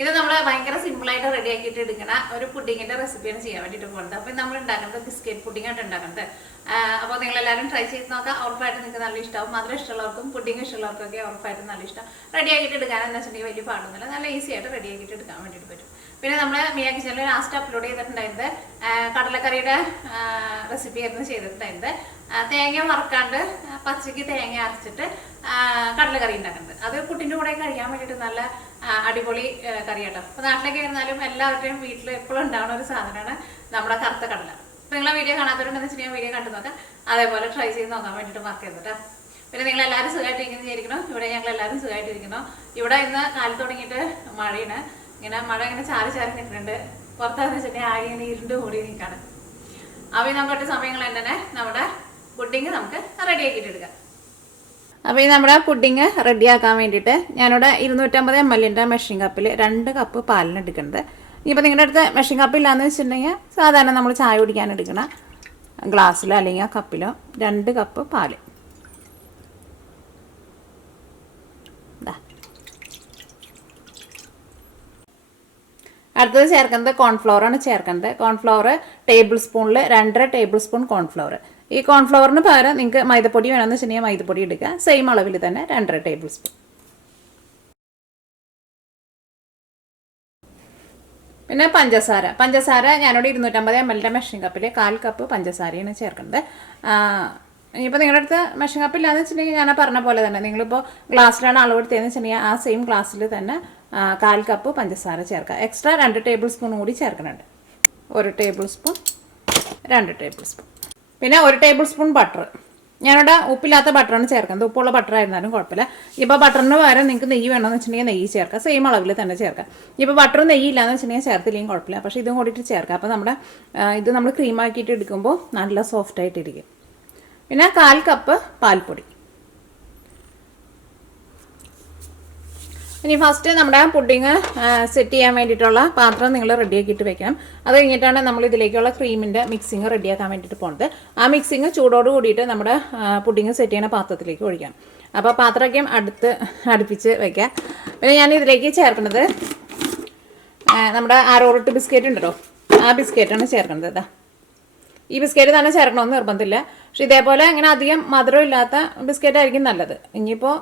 ഇത് നമ്മൾ ഭയങ്കര സിമ്പിളായിട്ട് റെഡി ആക്കിയിട്ട് എടുക്കണ ഒരു പുഡിങ്ങിൻ്റെ റെസിപ്പിയാണ് ചെയ്യാൻ വേണ്ടിയിട്ട് പോകുന്നത്. അപ്പോൾ നമ്മൾ ഉണ്ടാക്കുന്നത് ബിസ്ക്കറ്റ് പുഡിങ്ങായിട്ട് ഉണ്ടാക്കുന്നത്. അപ്പോൾ നിങ്ങളെല്ലാവരും ട്രൈ ചെയ്ത് നോക്കാം. ഉറപ്പായിട്ട് നിങ്ങൾക്ക് നല്ല ഇഷ്ടമാവും. മധുരം ഇഷ്ടമുള്ളവർക്കും പുഡിങ് ഇഷ്ടമുള്ളവർക്കൊക്കെ ഉറപ്പായിട്ടും നല്ല ഇഷ്ടം. റെഡി ആക്കിയിട്ട് എടുക്കാനെന്ന് വെച്ചിട്ടുണ്ടെങ്കിൽ വലിയ പാടൊന്നുമില്ല, നല്ല ഈസി ആയിട്ട് റെഡി ആക്കിയിട്ട് എടുക്കാൻ വേണ്ടിയിട്ട് പറ്റും. പിന്നെ നമ്മൾ മിയ കിച്ചണിൽ ലാസ്റ്റ് അപ്ലോഡ് ചെയ്തിട്ടുണ്ടായിരുന്നത് കടലക്കറിയുടെ റെസിപ്പി ആയിരുന്നു ചെയ്തിട്ടുണ്ടായിരുന്നത്. തേങ്ങ വറുക്കാണ്ട് പച്ചയ്ക്ക് തേങ്ങ അരച്ചിട്ട് കടലക്കറി ഉണ്ടാക്കുന്നത്. അത് പുട്ടിൻ്റെ കൂടെ കഴിക്കാൻ വേണ്ടിയിട്ട് നല്ല അടിപൊളി കറി കേട്ടോ. അപ്പോൾ നാട്ടിലേക്ക് വരുന്നാലും എല്ലാവരുടെയും വീട്ടിൽ എപ്പോഴും ഉണ്ടാകുന്ന ഒരു സാധനമാണ് നമ്മുടെ കറുത്ത കടല. അപ്പോൾ നിങ്ങളെ വീഡിയോ കാണാത്തവരുണ്ടെന്ന് വെച്ചിട്ടുണ്ടെങ്കിൽ വീഡിയോ കണ്ടു നോക്കാം. അതേപോലെ ട്രൈ ചെയ്ത് നോക്കാൻ വേണ്ടിയിട്ട് മറക്കരുത് കേട്ടോ. പിന്നെ നിങ്ങളെല്ലാവരും സുഖമായിട്ടിരിക്കുന്നു വിചാരിക്കണം. ഇവിടെ ഞങ്ങളെല്ലാവരും സുഖമായിട്ടിരിക്കുന്നു. ഇവിടെ ഇന്ന് കാലത്ത് തുടങ്ങിയിട്ട് മഴയാണ്. ഇങ്ങനെ മഴ ഇങ്ങനെ ചാരി ചാരി നിൽക്കുന്നുണ്ട്. പുറത്താന്ന് വെച്ചിട്ടുണ്ടെങ്കിൽ ആകെ ഇങ്ങനെ ഇരുണ്ട് കൂടി നിൽക്കാണ്. അപ്പോൾ നമുക്ക് സമയങ്ങൾ തന്നെ നമ്മുടെ പുഡിങ് നമുക്ക് റെഡിയാക്കിയിട്ട് എടുക്കാം. അപ്പോൾ ഈ നമ്മുടെ പുഡിങ് റെഡിയാക്കാൻ വേണ്ടിയിട്ട് ഞാനിവിടെ 250 ml മെഷീൻ കപ്പിൽ 2 കപ്പ് പാലിന് എടുക്കുന്നത്. ഇനിയിപ്പോൾ നിങ്ങളുടെ അടുത്ത് മെഷീൻ കപ്പില്ലാന്ന് വെച്ചിട്ടുണ്ടെങ്കിൽ സാധാരണ നമ്മൾ ചായ കുടിക്കാൻ എടുക്കണ ഗ്ലാസ്സിലോ അല്ലെങ്കിൽ കപ്പിലോ 2 കപ്പ് പാല്. അടുത്തത് ചേർക്കുന്നത് കോൺഫ്ലവറാണ് ചേർക്കുന്നത്. കോൺഫ്ലവർ ടേബിൾ സ്പൂണിൽ 2.5 ടേബിൾ സ്പൂൺ കോൺഫ്ലവർ. ഈ കോൺഫ്ലവറിന് പകരം നിങ്ങൾക്ക് മൈദപ്പൊടി വേണമെന്ന് വെച്ചിട്ടുണ്ടെങ്കിൽ മൈദപ്പൊടി എടുക്കുക. സെയിം അളവിൽ തന്നെ 2.5 ടേബിൾ സ്പൂൺ. പിന്നെ പഞ്ചസാര ഞാനിവിടെ 250 ml മെഷീൻ കപ്പിൽ 1/4 കപ്പ് പഞ്ചസാരയാണ് ചേർക്കുന്നത്. ഇനിയിപ്പോൾ നിങ്ങളുടെ അടുത്ത് മെഷീൻ കപ്പില്ലാന്ന് വെച്ചിട്ടുണ്ടെങ്കിൽ ഞാൻ പറഞ്ഞ പോലെ തന്നെ നിങ്ങളിപ്പോൾ ഗ്ലാസ്സിലാണ് അളവെടുത്തതെന്ന് വെച്ചിട്ടുണ്ടെങ്കിൽ ആ സെയിം ഗ്ലാസ്സിൽ തന്നെ 1/4 കപ്പ് പഞ്ചസാര ചേർക്കുക. എക്സ്ട്രാ 2 ടേബിൾ സ്പൂൺ കൂടി ചേർക്കുന്നുണ്ട്. 1 ടേബിൾ സ്പൂൺ, 2 ടേബിൾ സ്പൂൺ. പിന്നെ 1 ടേബിൾ സ്പൂൺ ബട്ടർ. ഞാനിവിടെ ഉപ്പില്ലാത്ത ബട്ടറാണ് ചേർക്കുന്നത്. ഉപ്പുള്ള ബട്ടർ ആയിരുന്നാലും കുഴപ്പമില്ല. ഇപ്പോൾ ബട്ടറിന് പകരം നിങ്ങൾക്ക് നെയ്യ് വേണമെന്ന് വെച്ചിട്ടുണ്ടെങ്കിൽ നെയ്യ് ചേർക്കുക. സെയിം അളവിൽ തന്നെ ചേർക്കുക. ഇപ്പോൾ ബട്ടറും നെയ്യ് ഇല്ലാന്ന് വെച്ചിട്ടുണ്ടെങ്കിൽ ചേർത്തില്ലെങ്കിൽ കുഴപ്പമില്ല. പക്ഷേ ഇതും കൂടിയിട്ട് ചേർക്കുക. അപ്പോൾ നമ്മുടെ ഇത് നമ്മൾ ക്രീമാക്കിയിട്ട് എടുക്കുമ്പോൾ നല്ല സോഫ്റ്റായിട്ടിരിക്കും. പിന്നെ 1/4 കപ്പ് പാൽപ്പൊടി. ഇനി ഫസ്റ്റ് നമ്മുടെ പുഡിങ് സെറ്റ് ചെയ്യാൻ വേണ്ടിയിട്ടുള്ള പാത്രം നിങ്ങൾ റെഡിയാക്കിയിട്ട് വെക്കണം. അത് കഴിഞ്ഞിട്ടാണ് നമ്മൾ ഇതിലേക്കുള്ള ക്രീമിൻ്റെ മിക്സിങ് റെഡിയാക്കാൻ വേണ്ടിയിട്ട് പോകുന്നത്. ആ മിക്സിങ് ചൂടോട് കൂടിയിട്ട് നമ്മുടെ പുഡിങ് സെറ്റ് ചെയ്യുന്ന പാത്രത്തിലേക്ക് ഒഴിക്കാം. അപ്പോൾ പാത്രമൊക്കെ അടുപ്പിച്ച് വയ്ക്കാം. പിന്നെ ഞാൻ ഇതിലേക്ക് ചേർക്കുന്നത് നമ്മുടെ ആരോറൂട്ട് ബിസ്ക്കറ്റ് ഉണ്ടല്ലോ, ആ ബിസ്ക്കറ്റാണ് ചേർക്കുന്നത്. ഇതാ ഈ ബിസ്ക്കറ്റ് തന്നെ ചേർക്കണമെന്ന് നിർബന്ധമില്ല. പക്ഷെ ഇതേപോലെ അങ്ങനെ അധികം മധുരം ഇല്ലാത്ത ബിസ്ക്കറ്റായിരിക്കും നല്ലത്. ഇനിയിപ്പോൾ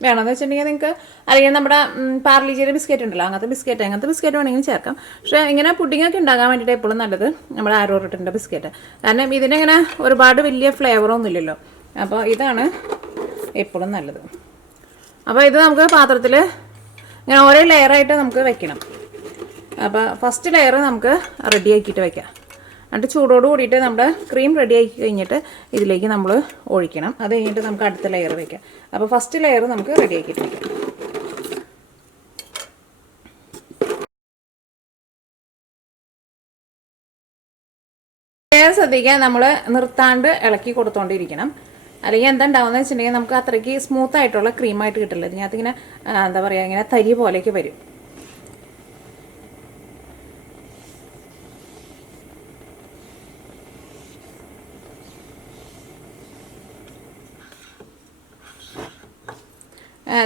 വേണമെന്ന് വെച്ചിട്ടുണ്ടെങ്കിൽ നിങ്ങൾക്ക് അല്ലെങ്കിൽ നമ്മുടെ പാർലിജിയുടെ ബിസ്ക്കറ്റ് ഉണ്ടല്ലോ, അങ്ങനത്തെ ബിസ്ക്കറ്റ് വേണമെങ്കിൽ ചേർക്കാം. പക്ഷേ ഇങ്ങനെ പുഡിങ്ങൊക്കെ ഉണ്ടാകാൻ വേണ്ടിയിട്ട് എപ്പോഴും നല്ലത് നമ്മുടെ ആരോറൂട്ടിൻ്റെ ബിസ്ക്കറ്റ്. കാരണം ഇതിനിങ്ങനെ ഒരുപാട് വലിയ ഫ്ലേവറൊന്നും ഇല്ലല്ലോ. അപ്പോൾ ഇതാണ് എപ്പോഴും നല്ലത്. അപ്പോൾ ഇത് നമുക്ക് പാത്രത്തിൽ ഇങ്ങനെ ഓരോ ലെയറായിട്ട് നമുക്ക് വെക്കണം. അപ്പോൾ ഫസ്റ്റ് ലെയർ നമുക്ക് റെഡിയാക്കിയിട്ട് വെക്കാം. എന്നിട്ട് ചൂടോട് കൂടിയിട്ട് നമ്മുടെ ക്രീം റെഡിയാക്കി കഴിഞ്ഞിട്ട് ഇതിലേക്ക് നമ്മൾ ഒഴിക്കണം. അത് കഴിഞ്ഞിട്ട് നമുക്ക് അടുത്ത ലെയർ വയ്ക്കാം. അപ്പോൾ ഫസ്റ്റ് ലെയർ നമുക്ക് റെഡിയാക്കിയിട്ട് വയ്ക്കാം. ശ്രദ്ധിക്കുക, നമ്മൾ നിർത്താണ്ട് ഇളക്കി കൊടുത്തോണ്ടിരിക്കണം. അല്ലെങ്കിൽ എന്താ ഉണ്ടാവുന്നത് വെച്ചിട്ടുണ്ടെങ്കിൽ നമുക്ക് അത്രയ്ക്ക് സ്മൂത്തായിട്ടുള്ള ക്രീമായിട്ട് കിട്ടില്ല. ഇതിനകത്തിങ്ങനെ എന്താ പറയുക, ഇങ്ങനെ തരി പോലെയൊക്കെ വരും.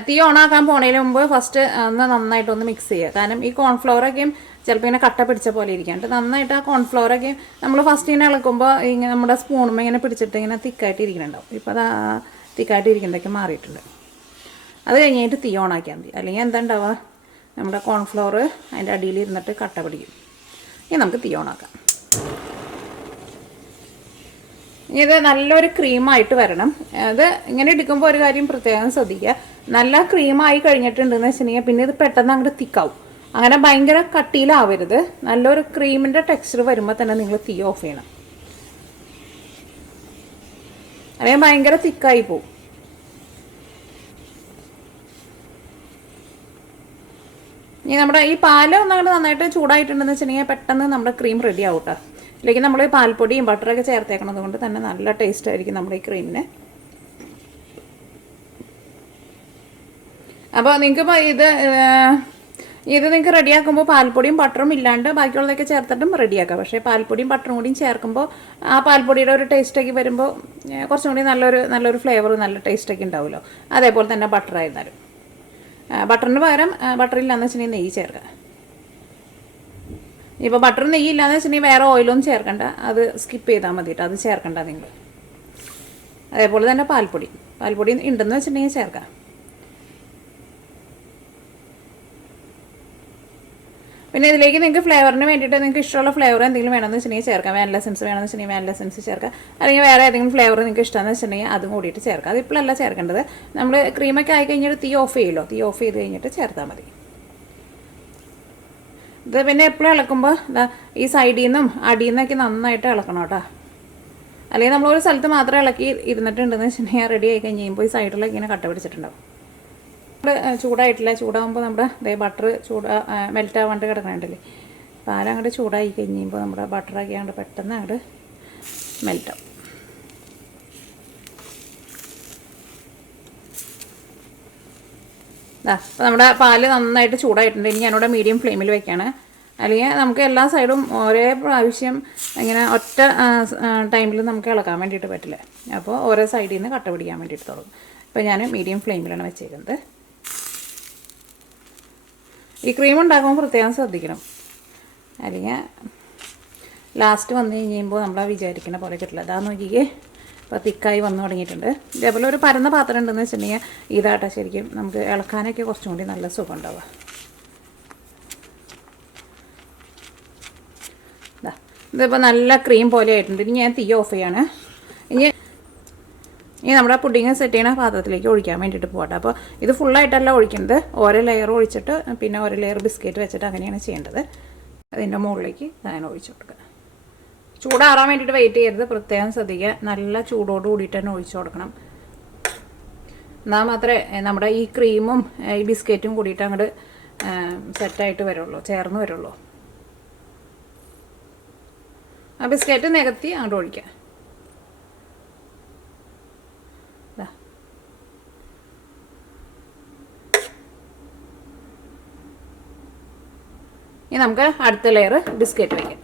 തീ ഓണാക്കാൻ പോണതിന് മുമ്പ് ഫസ്റ്റ് ഒന്ന് നന്നായിട്ടൊന്ന് മിക്സ് ചെയ്യുക. കാരണം ഈ കോൺഫ്ലവറൊക്കെയും ചിലപ്പോൾ ഇങ്ങനെ കട്ട പിടിച്ച പോലെ ഇരിക്കാണ്ട് നന്നായിട്ട് ആ കോൺഫ്ലവറൊക്കെ നമ്മൾ ഫസ്റ്റ് ഇങ്ങനെ ഇളക്കുമ്പോൾ ഇങ്ങനെ നമ്മുടെ സ്പൂണുമ്പോൾ ഇങ്ങനെ പിടിച്ചിട്ട് ഇങ്ങനെ തിക്കായിട്ട് ഇരിക്കുന്നുണ്ടാവും. ഇപ്പോൾ അത് തിക്കായിട്ട് ഇരിക്കുന്നതൊക്കെ മാറിയിട്ടുണ്ട്. അത് കഴിഞ്ഞിട്ട് തീ ഓണാക്കിയാൽ മതി. അല്ലെങ്കിൽ എന്താ ഉണ്ടാവുക, നമ്മുടെ കോൺഫ്ലവർ അതിൻ്റെ അടിയിൽ ഇരുന്നിട്ട് കട്ട പിടിക്കും. ഇനി നമുക്ക് തീ ഓണാക്കാം. ഇനി ഇത് നല്ലൊരു ക്രീമായിട്ട് വരണം. അത് ഇങ്ങനെ എടുക്കുമ്പോൾ ഒരു കാര്യം പ്രത്യേകം ശ്രദ്ധിക്കുക, നല്ല ക്രീമായി കഴിഞ്ഞിട്ടുണ്ടെന്ന് വെച്ചിട്ടുണ്ടെങ്കിൽ പിന്നെ ഇത് പെട്ടെന്ന് അങ്ങോട്ട് തിക്കാവും. അങ്ങനെ ഭയങ്കര കട്ടിയിലാവരുത്. നല്ലൊരു ക്രീമിൻ്റെ ടെക്സ്ചർ വരുമ്പോൾ തന്നെ നിങ്ങൾ തീ ഓഫ് ചെയ്യണം. അല്ലെങ്കിൽ ഭയങ്കര തിക്കായി പോവും. ഇനി നമ്മുടെ ഈ പാല് ഒന്നങ്ങോട്ട് നന്നായിട്ട് ചൂടായിട്ടുണ്ടെന്ന് വെച്ചിട്ടുണ്ടെങ്കിൽ പെട്ടെന്ന് നമ്മുടെ ക്രീം റെഡി ആവും കേട്ടോ. ഇതിലേക്ക് നമ്മൾ പാൽപ്പൊടിയും ബട്ടറൊക്കെ ചേർത്തേക്കണത് കൊണ്ട് തന്നെ നല്ല ടേസ്റ്റ് ആയിരിക്കും നമ്മുടെ ഈ ക്രീമിന്. അപ്പോൾ നിങ്ങൾക്കിപ്പോൾ ഇത് നിങ്ങൾക്ക് റെഡിയാക്കുമ്പോൾ പാൽപ്പൊടിയും ബട്ടറും ഇല്ലാണ്ട് ബാക്കിയുള്ളതൊക്കെ ചേർത്തിട്ടും റെഡിയാക്കാം. പക്ഷേ പാൽപ്പൊടിയും ബട്ടറും കൂടിയും ചേർക്കുമ്പോൾ ആ പാൽപ്പൊടിയുടെ ഒരു ടേസ്റ്റൊക്കെ വരുമ്പോൾ കുറച്ചും കൂടി നല്ലൊരു ഫ്ലേവർ നല്ല ടേസ്റ്റൊക്കെ ഉണ്ടാവുമല്ലോ. അതേപോലെ തന്നെ ബട്ടർ ആയിരുന്നാലും ബട്ടറിന് പകരം ബട്ടറില്ലാന്ന് വെച്ചിട്ടുണ്ടെങ്കിൽ നെയ്യ് ചേർക്കാം. ഇപ്പോൾ ബട്ടർ നെയ്യില്ലാന്ന് വെച്ചിട്ടുണ്ടെങ്കിൽ വേറെ ഓയിലൊന്നും ചേർക്കണ്ട, അത് സ്കിപ്പ് ചെയ്താൽ മതി കേട്ടോ, അത് ചേർക്കണ്ട നിങ്ങൾ. അതേപോലെ തന്നെ പാൽപ്പൊടി ഉണ്ടെന്ന് വെച്ചിട്ടുണ്ടെങ്കിൽ ചേർക്കാം. പിന്നെ ഇതിലേക്ക് നിങ്ങൾക്ക് ഫ്ലേവറിന് വേണ്ടിയിട്ട് നിങ്ങൾക്ക് ഇഷ്ടമുള്ള ഫ്ലേവർ എന്തെങ്കിലും വേണമെന്ന് വെച്ചിട്ടുണ്ടെങ്കിൽ ചേർക്കാം. വാനില എസൻസ് വേണമെന്ന് വെച്ചിട്ടുണ്ടെങ്കിൽ വാനില എസൻസ് ചേർക്കാം, അല്ലെങ്കിൽ വേറെ ഏതെങ്കിലും ഫ്ലേവർ നിങ്ങൾക്ക് ഇഷ്ടമെന്ന് വെച്ചിട്ടുണ്ടെങ്കിൽ അതും കൂടിയിട്ട് ചേർക്കാം. അതിപ്പോഴല്ല ചേർക്കേണ്ടത്, നമ്മൾ ക്രീമൊക്കെ ആയി കഴിഞ്ഞിട്ട് തീ ഓഫ് ചെയ്യുമല്ലോ, തീ ഓഫ് ചെയ്ത് കഴിഞ്ഞിട്ട് ചേർത്താൽ മതി. ഇത് പിന്നെ എപ്പോഴും ഇളക്കുമ്പോൾ ഈ സൈഡിൽ നിന്നും അടിയിൽ നിന്നൊക്കെ നന്നായിട്ട് ഇളക്കണം കേട്ടോ. അല്ലെങ്കിൽ നമ്മളൊരു സ്ഥലത്ത് മാത്രം ഇളക്കി ഇരുന്നിട്ടുണ്ടെന്ന് വെച്ചിട്ടുണ്ടെങ്കിൽ റെഡി ആയി കഴിയുമ്പോൾ ഈ സൈഡിലൊക്കെ ഇങ്ങനെ കട്ട പിടിച്ചിട്ടുണ്ടാവും. ചൂടായിട്ടില്ല, ചൂടാകുമ്പോൾ നമ്മുടെ ബട്ടർ മെൽറ്റ് ആവാണ്ട് കിടക്കണുണ്ടല്ലേ, പാലങ്ങോട്ട് ചൂടായി കഴിയുമ്പോൾ നമ്മുടെ ബട്ടറൊക്കെ ആണ്ട് പെട്ടെന്ന് അങ്ങോട്ട് മെൽറ്റാവും. അപ്പോൾ നമ്മുടെ പാല് നന്നായിട്ട് ചൂടായിട്ടുണ്ട്. ഇനി ഞാനിവിടെ മീഡിയം ഫ്ലെയിമിൽ വെക്കുകയാണ്, അല്ലെങ്കിൽ നമുക്ക് എല്ലാ സൈഡും ഒരേ പ്രാവശ്യം ഇങ്ങനെ ഒറ്റ ടൈമിൽ നമുക്ക് ഇളക്കാൻ വേണ്ടിയിട്ട് പറ്റില്ല. അപ്പോൾ ഓരോ സൈഡിൽ നിന്ന് കട്ട പിടിക്കാൻ വേണ്ടിയിട്ട് തുടങ്ങും. അപ്പോൾ ഞാൻ മീഡിയം ഫ്ലെയിമിലാണ് വെച്ചേക്കുന്നത്. ഈ ക്രീം ഉണ്ടാക്കുമ്പോൾ പ്രത്യേകം ശ്രദ്ധിക്കണം, അല്ലെങ്കിൽ ലാസ്റ്റ് വന്നു കഴിയുമ്പോൾ നമ്മൾ വിചാരിക്കുന്ന പോലെ കിട്ടില്ല. അതാ നോക്കിക്കേ, ഇപ്പോൾ തിക്കായി വന്നു തുടങ്ങിയിട്ടുണ്ട്. ഇതേപോലെ ഒരു പരന്ന പാത്രം ഉണ്ടെന്ന് വെച്ചിട്ടുണ്ടെങ്കിൽ ഇതാട്ടോ ശരിക്കും നമുക്ക് ഇളക്കാനൊക്കെ കുറച്ചും കൂടി നല്ല സുഖം ഉണ്ടാവുക. ഇതിപ്പോൾ നല്ല ക്രീം പോലെ ആയിട്ടുണ്ട്. ഇനി ഞാൻ തീ ഓഫ് ചെയ്യാണ്. ഇനി നമ്മുടെ പുഡിങ് സെറ്റ് ചെയ്യണ പാത്രത്തിലേക്ക് ഒഴിക്കാൻ വേണ്ടിയിട്ട് പോകട്ടെ. അപ്പോൾ ഇത് ഫുള്ളായിട്ടല്ല ഒഴിക്കുന്നത്, ഓരോ ലെയർ ഒഴിച്ചിട്ട് പിന്നെ ഓരോ ലെയർ ബിസ്ക്കറ്റ് വെച്ചിട്ട് അങ്ങനെയാണ് ചെയ്യേണ്ടത്. അതിൻ്റെ മുകളിലേക്ക് ഞാൻ ഒഴിച്ചു കൊടുക്കുക. ചൂടാറാൻ വേണ്ടിയിട്ട് വെയിറ്റ് ചെയ്യരുത്, പ്രത്യേകം ശ്രദ്ധിക്കുക. നല്ല ചൂടോട് കൂടിയിട്ട് തന്നെ ഒഴിച്ചു കൊടുക്കണം. എന്നാൽ മാത്രമേ നമ്മുടെ ഈ ക്രീമും ഈ ബിസ്ക്കറ്റും കൂടിയിട്ട് അങ്ങോട്ട് സെറ്റായിട്ട് വരുള്ളൂ, ചേർന്ന് വരുള്ളൂ. ആ ബിസ്ക്കറ്റ് നികത്തി അങ്ങോട്ട് ഒഴിക്കുക. ഇനി നമുക്ക് അടുത്ത ലെയർ ബിസ്ക്കറ്റ് വയ്ക്കാം.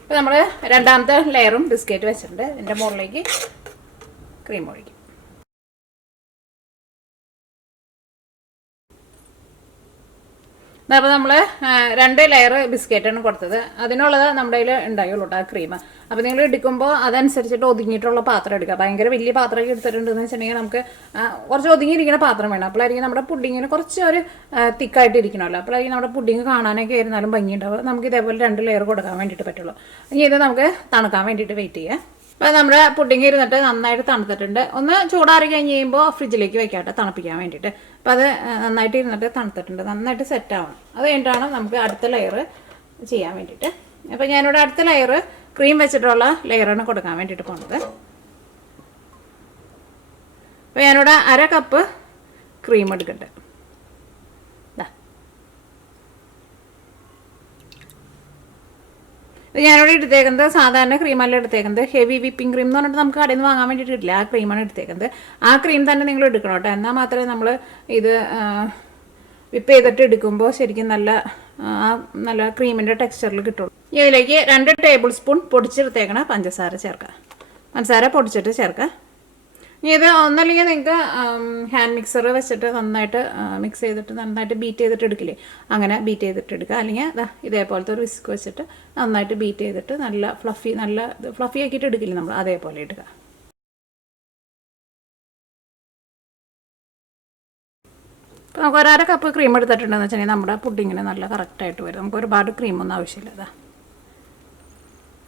ഇപ്പോൾ നമ്മൾ രണ്ടാമത്തെ ലെയറും ബിസ്ക്കറ്റ് വെച്ചിട്ടുണ്ട്. ഇതിൻ്റെ മുകളിലേക്ക് ക്രീം ഒഴിക്കും. അപ്പോൾ നമ്മൾ 2 ലെയർ ബിസ്ക്കറ്റാണ് കൊടുത്തത്. അതിനുള്ളത് നമ്മുടെ കയ്യിൽ ഉണ്ടായുള്ളൂ കേട്ടോ ആ ക്രീം. അപ്പോൾ നിങ്ങൾ എടുക്കുമ്പോൾ അതനുസരിച്ചിട്ട് ഒതുങ്ങിയിട്ടുള്ള പാത്രം എടുക്കുക. ഭയങ്കര വലിയ പാത്രമൊക്കെ എടുത്തിട്ടുണ്ടെന്ന് വെച്ചിട്ടുണ്ടെങ്കിൽ നമുക്ക് കുറച്ച് ഒതുങ്ങിയിരിക്കുന്ന പാത്രം വേണം. അപ്പോഴായിരിക്കും നമ്മുടെ പുഡിങ്ങിന് കുറച്ച് ഒരു തിക്കായിട്ട് ഇരിക്കണമല്ലോ. അപ്പോഴായിരിക്കും നമ്മുടെ പുഡിങ് കാണാനൊക്കെ ആയിരുന്നാലും ഭംഗിയുണ്ടാവും. നമുക്ക് ഇതേപോലെ 2 ലെയർ കൊടുക്കാൻ വേണ്ടിയിട്ട് പറ്റുള്ളൂ. ഇനി ഇത് നമുക്ക് തണുക്കാൻ വേണ്ടിയിട്ട് വെയിറ്റ് ചെയ്യാം. അപ്പോൾ നമ്മുടെ പുഡിങ് ഇരുന്നിട്ട് നന്നായിട്ട് തണുത്തിട്ടുണ്ട്. ഒന്ന് ചൂടാറി കഴിഞ്ഞ് കഴിയുമ്പോൾ ഫ്രിഡ്ജിലേക്ക് വെക്കാട്ടെ തണുപ്പിക്കാൻ വേണ്ടിയിട്ട്. അപ്പോൾ അത് നന്നായിട്ട് ഇരുന്നിട്ട് തണുത്തിട്ടുണ്ട്, നന്നായിട്ട് സെറ്റാവണം. അത് കഴിഞ്ഞിട്ടാണ് നമുക്ക് അടുത്ത ലെയർ ചെയ്യാൻ വേണ്ടിയിട്ട്. അപ്പോൾ ഞാനിവിടെ അടുത്ത ലെയർ ക്രീം വെച്ചിട്ടുള്ള ലെയറാണ് കൊടുക്കാൻ വേണ്ടിയിട്ട് പോകുന്നത്. അപ്പോൾ ഞാനിവിടെ 1/2 കപ്പ് ക്രീം എടുക്കട്ടെ. ഞാനിവിടെ എടുത്തേക്കുന്നത് സാധാരണ ക്രീമല്ല എടുത്തേക്കുന്നത്, ഹെവി വിപ്പിംഗ് ക്രീം എന്ന് പറഞ്ഞിട്ട് നമുക്ക് കടയിൽ നിന്ന് വാങ്ങാൻ വേണ്ടിയിട്ട് കിട്ടില്ല. ആ ക്രീമാണ് എടുത്തേക്കുന്നത്. ആ ക്രീം തന്നെ നിങ്ങൾ എടുക്കണം കേട്ടോ, എന്നാൽ മാത്രമേ നമ്മൾ ഇത് വിപ്പ് ചെയ്തിട്ട് എടുക്കുമ്പോൾ ശരിക്കും നല്ല ക്രീമിൻ്റെ ടെക്സ്ചറിൽ കിട്ടുള്ളൂ. ഇതിലേക്ക് 2 ടേബിൾ സ്പൂൺ പൊടിച്ചെടുത്തേക്കണ പഞ്ചസാര ചേർക്കാം. പഞ്ചസാര പൊടിച്ചിട്ട് ചേർക്കാം. ഇനി ഇത് ഒന്നല്ലെങ്കിൽ നിങ്ങൾക്ക് ഹാൻഡ് മിക്സർ വെച്ചിട്ട് നന്നായിട്ട് മിക്സ് ചെയ്തിട്ട് നന്നായിട്ട് ബീറ്റ് ചെയ്തിട്ട് എടുക്കില്ലേ, അങ്ങനെ ബീറ്റ് ചെയ്തിട്ട് എടുക്കുക. അല്ലെങ്കിൽ ഇതേപോലത്തെ ഒരു വിസ്ക് വെച്ചിട്ട് നന്നായിട്ട് ബീറ്റ് ചെയ്തിട്ട് നല്ല ഫ്ലഫി ആക്കിയിട്ട് എടുക്കില്ലേ നമ്മൾ, അതേപോലെ എടുക്കുക. ഇപ്പോൾ നമുക്ക് 1/2 കപ്പ് ക്രീം എടുത്തിട്ടുണ്ടെന്ന് വെച്ചിട്ടുണ്ടെങ്കിൽ നമ്മുടെ പുഡിങ്ങിന് നല്ല കറക്റ്റായിട്ട് വരും. നമുക്ക് ഒരുപാട് ക്രീമൊന്നും ആവശ്യമില്ല.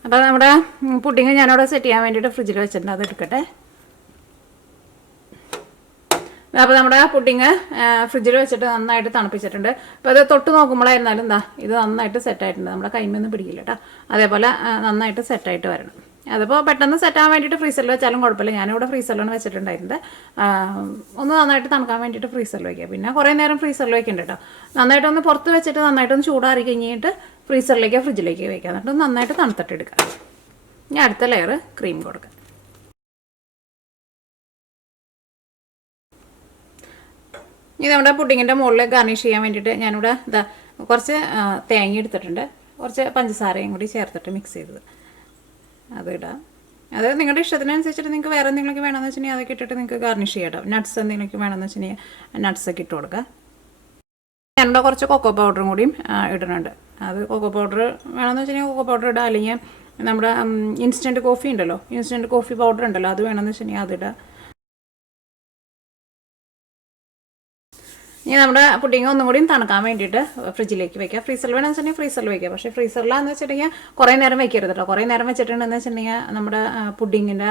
അപ്പോൾ നമ്മുടെ പുഡിങ് ഞാനവിടെ സെറ്റ് ചെയ്യാൻ വേണ്ടിയിട്ട് ഫ്രിഡ്ജിൽ വെച്ചിട്ടുണ്ട്, അത് എടുക്കട്ടെ. അപ്പോൾ നമ്മുടെ പുഡിങ് ഫ്രിഡ്ജിൽ വെച്ചിട്ട് നന്നായിട്ട് തണുപ്പിച്ചിട്ടുണ്ട്. അപ്പോൾ അത് തൊട്ട് നോക്കുമ്പോഴായിരുന്നാലും ഇത് നന്നായിട്ട് സെറ്റായിട്ടുണ്ട്, നമ്മുടെ കൈമൊന്നും പിടിക്കില്ല കേട്ടോ. അതേപോലെ നന്നായിട്ട് സെറ്റായിട്ട് വരണം. അതിപ്പോൾ പെട്ടെന്ന് സെറ്റാകാൻ വേണ്ടിയിട്ട് ഫ്രീസറിൽ വെച്ചാലും കുഴപ്പമില്ല. ഞാനിവിടെ ഫ്രീസറിലാണ് വെച്ചിട്ടുണ്ടായിരുന്നത്. ഒന്ന് നന്നായിട്ട് തണുക്കാൻ വേണ്ടിയിട്ട് ഫ്രീസറിൽ വയ്ക്കുക. പിന്നെ കുറേ നേരം ഫ്രീസറിൽ വയ്ക്കണ്ട കേട്ടോ. നന്നായിട്ടൊന്ന് പുറത്ത് വെച്ചിട്ട് നന്നായിട്ടൊന്ന് ചൂടാറി കഴിഞ്ഞിട്ട് ഫ്രീസറിലേക്ക് ഫ്രിഡ്ജിലേക്ക് വയ്ക്കുക. എന്നിട്ട് നന്നായിട്ട് തണുത്തിട്ട് എടുക്കുക. ഇനി അടുത്ത ലെയർ ക്രീം കൊടുക്കുക. ഇനി നമ്മുടെ പുഡിങ്ങിൻ്റെ മുകളിൽ ഗാർണിഷ് ചെയ്യാൻ വേണ്ടിയിട്ട് ഞാനിവിടെ കുറച്ച് തേങ്ങ എടുത്തിട്ടുണ്ട്, കുറച്ച് പഞ്ചസാരയും കൂടി ചേർത്തിട്ട് മിക്സ് ചെയ്തത് അത് ഇടാം. അത് നിങ്ങളുടെ ഇഷ്ടത്തിനനുസരിച്ചിട്ട് നിങ്ങൾക്ക് വേറെ എന്തെങ്കിലുമൊക്കെ വേണമെന്ന് വെച്ചിട്ടുണ്ടെങ്കിൽ അതൊക്കെ ഇട്ടിട്ട് നിങ്ങൾക്ക് ഗാർണിഷ് ചെയ്യാം കേട്ടോ. നട്ട്സ് എന്തെങ്കിലുമൊക്കെ വേണമെന്ന് വെച്ചിട്ടുണ്ടെങ്കിൽ നട്ട്സൊക്കെ ഇട്ട് കൊടുക്കുക. ഞാനിവിടെ കുറച്ച് കൊക്കോ പൗഡറും കൂടിയും ഇടുന്നുണ്ട്. അത് കൊക്കോ പൗഡർ വേണമെന്ന് വെച്ചിട്ടുണ്ടെങ്കിൽ കൊക്കോ പൗഡർ ഇടുക, അല്ലെങ്കിൽ നമ്മുടെ ഇൻസ്റ്റൻറ്റ് കോഫി ഉണ്ടല്ലോ, ഇൻസ്റ്റൻറ്റ് കോഫി പൗഡർ ഉണ്ടല്ലോ, അത് വേണമെന്ന് വെച്ചിട്ടുണ്ടെങ്കിൽ അതിടുക. ഇനി നമ്മുടെ പുഡിങ് ഒന്നും കൂടിയും തണുക്കാൻ വേണ്ടിയിട്ട് ഫ്രിഡ്ജിലേക്ക് വെക്കുക. ഫ്രീസറിൽ വേണമെന്ന് വെച്ചിട്ടുണ്ടെങ്കിൽ ഫ്രീസറിൽ വെക്കുക. പക്ഷേ ഫ്രീസറിലാണെന്ന് വെച്ചിട്ടുണ്ടെങ്കിൽ കുറേ നേരം വെക്കരുത് കേട്ടോ. കുറേ നേരം വെച്ചിട്ടുണ്ടെന്ന് വെച്ചിട്ടുണ്ടെങ്കിൽ നമ്മുടെ പുഡിങ്ങിൻ്റെ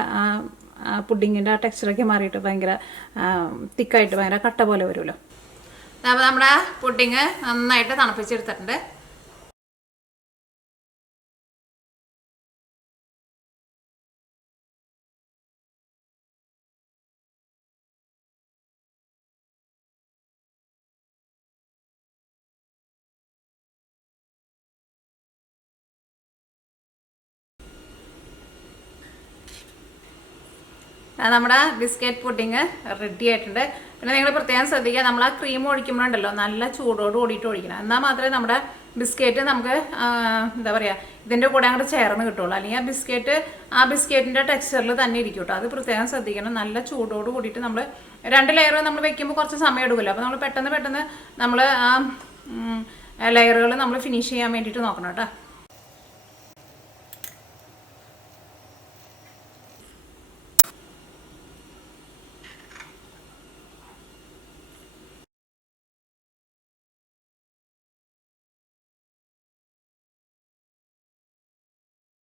ആ ടെക്സ്ചറൊക്കെ മാറിയിട്ട് ഭയങ്കര തിക്കായിട്ട് ഭയങ്കര കട്ട പോലെ വരുമല്ലോ. അപ്പോൾ നമ്മുടെ പുഡിങ് നന്നായിട്ട് തണുപ്പിച്ചെടുത്തിട്ടുണ്ട്. നമ്മുടെ ബിസ്ക്കറ്റ് പുഡിങ് റെഡി ആയിട്ടുണ്ട്. പിന്നെ നിങ്ങൾ പ്രത്യേകം ശ്രദ്ധിക്കുക, നമ്മൾ ആ ക്രീം ഒഴിക്കുമ്പോഴുണ്ടല്ലോ നല്ല ചൂടോട് കൂടിയിട്ട് ഒഴിക്കണം. എന്നാൽ മാത്രമേ നമ്മുടെ ബിസ്ക്കറ്റ് നമുക്ക് എന്താ പറയുക ഇതിൻ്റെ കൂടെ അങ്ങോട്ട് ചേർന്ന് കിട്ടുള്ളൂ. അല്ലെങ്കിൽ ആ ബിസ്ക്കറ്റിൻ്റെ ടെക്സ്ചറിൽ തന്നെ ഇരിക്കും കേട്ടോ. അത് പ്രത്യേകം ശ്രദ്ധിക്കണം. നല്ല ചൂടോട് കൂടിയിട്ട് നമ്മൾ 2 ലെയർ നമ്മൾ വെക്കുമ്പോൾ കുറച്ച് സമയം എടുക്കുമല്ലോ. അപ്പോൾ നമ്മൾ പെട്ടെന്ന് നമ്മൾ ആ ലെയറുകൾ നമ്മൾ ഫിനിഷ് ചെയ്യാൻ വേണ്ടിയിട്ട് നോക്കണം കേട്ടോ.